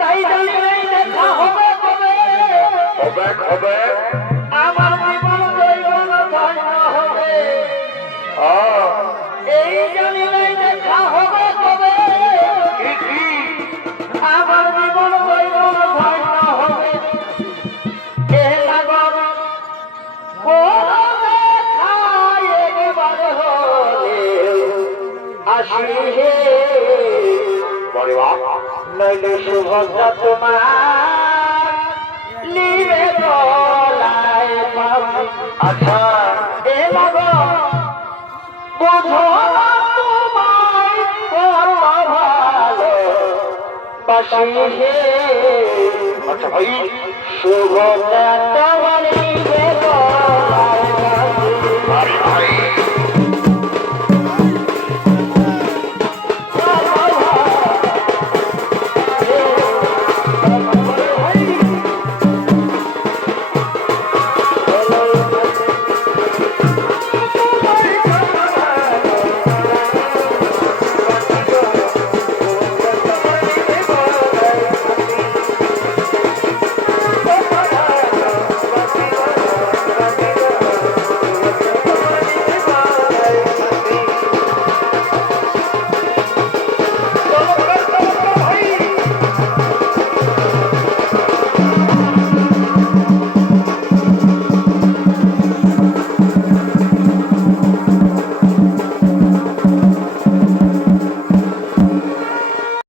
তাই জানি নাই দেখা হবে কবে হবে হবে আমার জীবন দৈবন ধন্য হবে এই জানি নাই দেখা হবে কবে আমার জীবন দৈবন ধন্য হবে এ লাগন আসি হে নইলে সুভদ্রা তোমার নিয়ে গলায় পাবি আচ্ছা এ লাগন বুঝো না তোমায় কত ভালো বাসি হে আচ্ছা ভাই সুভদ্রা তোমার